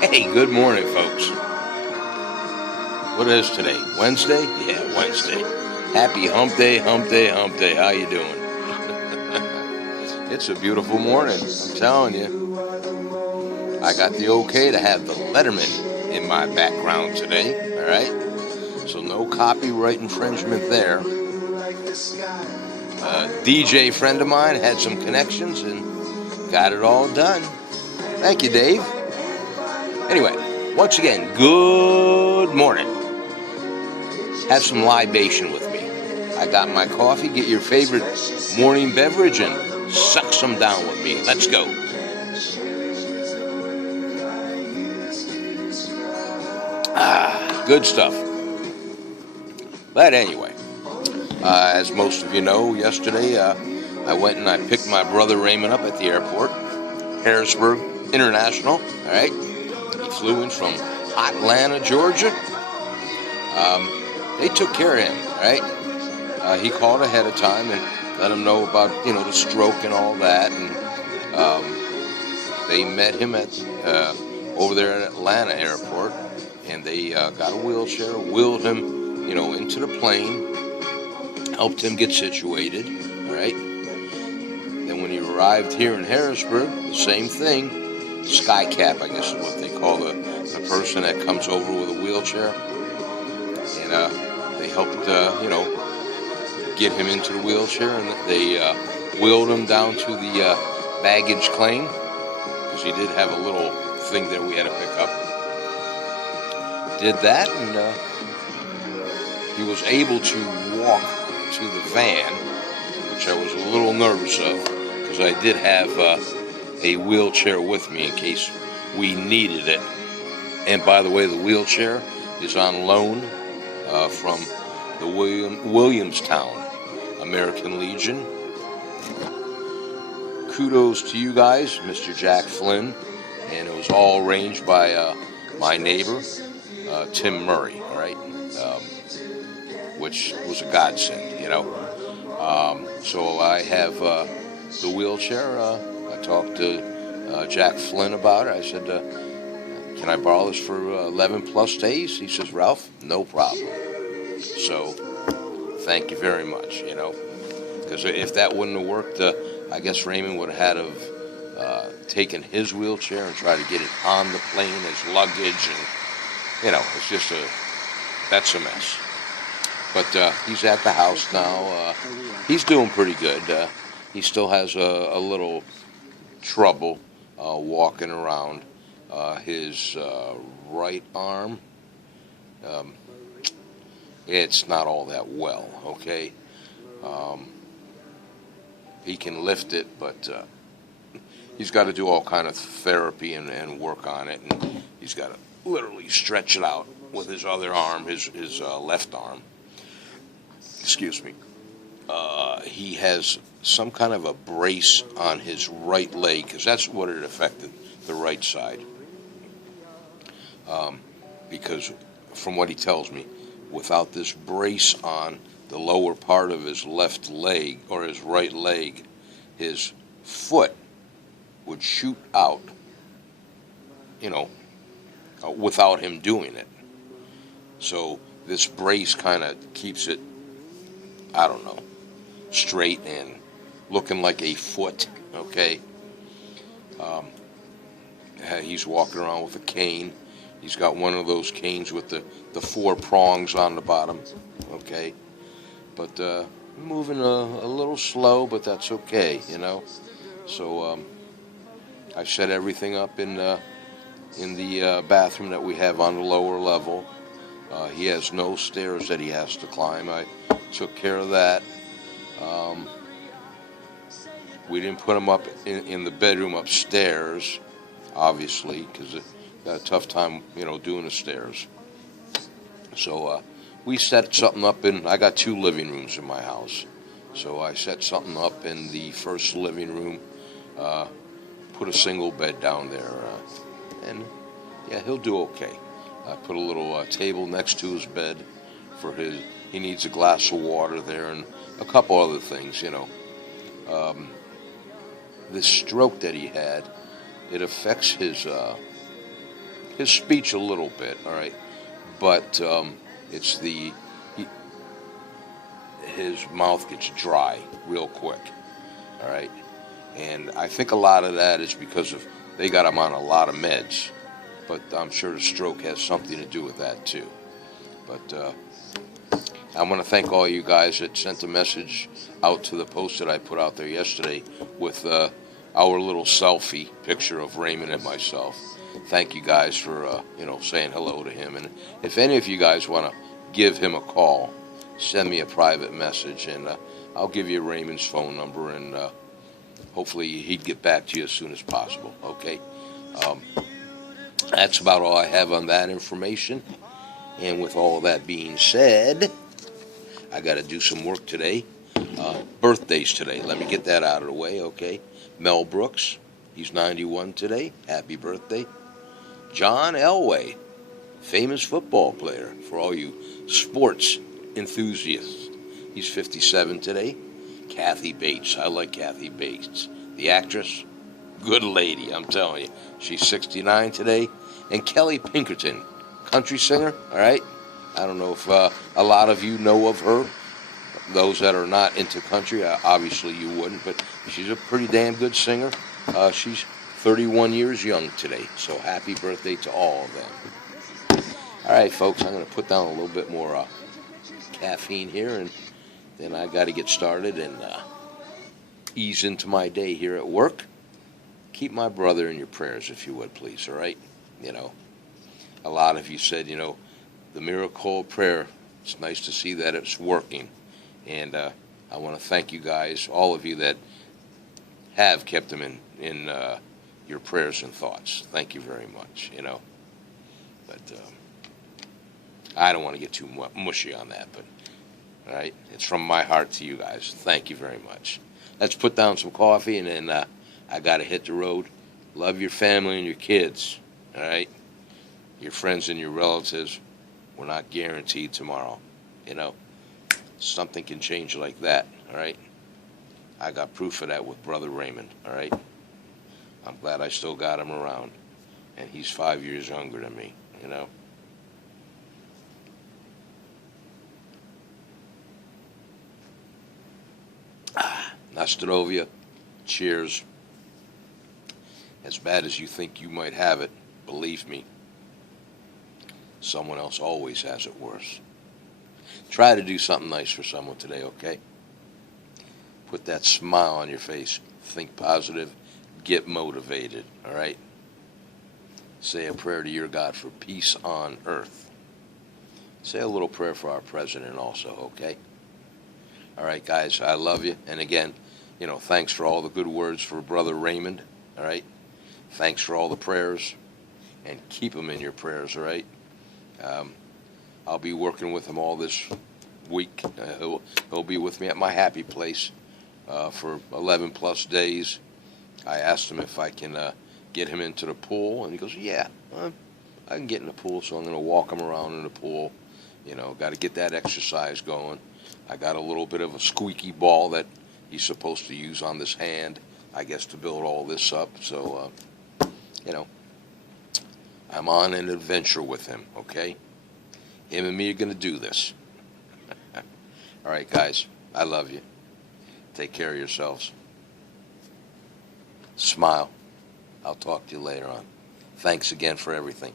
Hey, good morning, folks. What is today? Wednesday? Yeah, Wednesday. Happy hump day, hump day, hump day. How you doing? It's a beautiful morning. I'm telling you. I got the okay to have the Letterman in my background today. All right. So no copyright infringement there. DJ friend of mine had some connections and got it all done. Thank you, Dave. Anyway, once again, good morning. Have some libation with me. I got my coffee. Get your favorite morning beverage and suck some down with me. Let's go. Good stuff. But anyway, as most of you know, yesterday I went and I picked my brother Raymond up at the airport, Harrisburg International. All right. He flew in from Atlanta, Georgia. They took care of him, right? He called ahead of time and let him know about, the stroke and all that. And they met him at over there at Atlanta airport, and they got a wheelchair, wheeled him, into the plane, helped him get situated, all right? Then when he arrived here in Harrisburg, the same thing, sky cap, I guess is what they call the person that comes over with a wheelchair. And they helped, get him into the wheelchair, and they wheeled him down to the baggage claim, because he did have a little thing that we had to pick up. Did that, and he was able to walk to the van, which I was a little nervous of, because I did have a wheelchair with me in case we needed it. And by the way, the wheelchair is on loan from the Williamstown American Legion. Kudos to you guys, Mr. Jack Flynn, and it was all arranged by my neighbor, Tim Murray, all right, which was a godsend, So I have the wheelchair. I talked to Jack Flynn about it. I said, can I borrow this for 11 plus days? He says, Ralph, no problem. So thank you very much, because if that wouldn't have worked, I guess Raymond would have had to have taken his wheelchair and tried to get it on the plane as luggage, and it's just that's a mess. But he's at the house now. He's doing pretty good. He still has a little trouble walking around. His right arm, it's not all that well, okay? He can lift it, but he's got to do all kind of therapy and work on it, and he's got to literally stretch it out with his other arm, his left arm. Excuse me. He has some kind of a brace on his right leg, because that's what it affected, the right side. Because from what he tells me, without this brace on the lower part of his left leg, or his right leg, his foot would shoot out, without him doing it. So this brace kind of keeps it, I don't know, straight and looking like a foot, okay? He's walking around with a cane. He's got one of those canes with the four prongs on the bottom, okay? But moving a little slow, but that's okay, So I set everything up in the bathroom that we have on the lower level. He has no stairs that he has to climb. I took care of that. We didn't put him up in the bedroom upstairs, obviously, because got a tough time, doing the stairs. So we set something up I got 2 living rooms in my house. So I set something up in the first living room, put a single bed down there, and yeah, he'll do okay. I put a little table next to his bed for he needs a glass of water there and a couple other things, This stroke that he had, it affects his his speech a little bit, all right, but it's his mouth gets dry real quick, all right, and I think a lot of that is because of they got him on a lot of meds, but I'm sure the stroke has something to do with that too. But I want to thank all you guys that sent a message out to the post that I put out there yesterday with our little selfie picture of Raymond and myself. Thank you guys for saying hello to him. And if any of you guys want to give him a call, send me a private message, and I'll give you Raymond's phone number, and hopefully he'd get back to you as soon as possible. Okay. That's about all I have on that information. And with all that being said, I got to do some work today. Birthdays today. Let me get that out of the way, okay? Mel Brooks, he's 91 today. Happy birthday. John Elway, famous football player for all you sports enthusiasts. He's 57 today. Kathy Bates, I like Kathy Bates. The actress, good lady, I'm telling you. She's 69 today. And Kelly Pinkerton, country singer, all right? I don't know if a lot of you know of her. Those that are not into country, obviously you wouldn't, but she's a pretty damn good singer. She's 31 years young today, so happy birthday to all of them. All right, folks, I'm going to put down a little bit more caffeine here, and then I got to get started and ease into my day here at work. Keep my brother in your prayers, if you would, please, all right? A lot of you said, the miracle of prayer, it's nice to see that it's working. And I want to thank you guys, all of you that have kept them in your prayers and thoughts. Thank you very much, But I don't want to get too mushy on that, but all right, it's from my heart to you guys. Thank you very much. Let's put down some coffee, and then I got to hit the road. Love your family and your kids, all right? Your friends and your relatives. We're not guaranteed tomorrow, Something can change like that, all right? I got proof of that with Brother Raymond, all right? I'm glad I still got him around, and he's 5 years younger than me, Nastarovia, cheers. As bad as you think you might have it, believe me, someone else always has it worse. Try to do something nice for someone today, okay? Put that smile on your face. Think positive. Get motivated, all right? Say a prayer to your God for peace on earth. Say a little prayer for our president also, okay? All right, guys, I love you. And again, thanks for all the good words for Brother Raymond, all right? Thanks for all the prayers. And keep them in your prayers, all right? I'll be working with him all this week. He'll be with me at my happy place for 11 plus days. I asked him if I can get him into the pool, and he goes, yeah, I can get in the pool, so I'm going to walk him around in the pool. Got to get that exercise going. I got a little bit of a squeaky ball that he's supposed to use on this hand, I guess, to build all this up. So, I'm on an adventure with him, okay? Him and me are going to do this. All right, guys, I love you. Take care of yourselves. Smile. I'll talk to you later on. Thanks again for everything.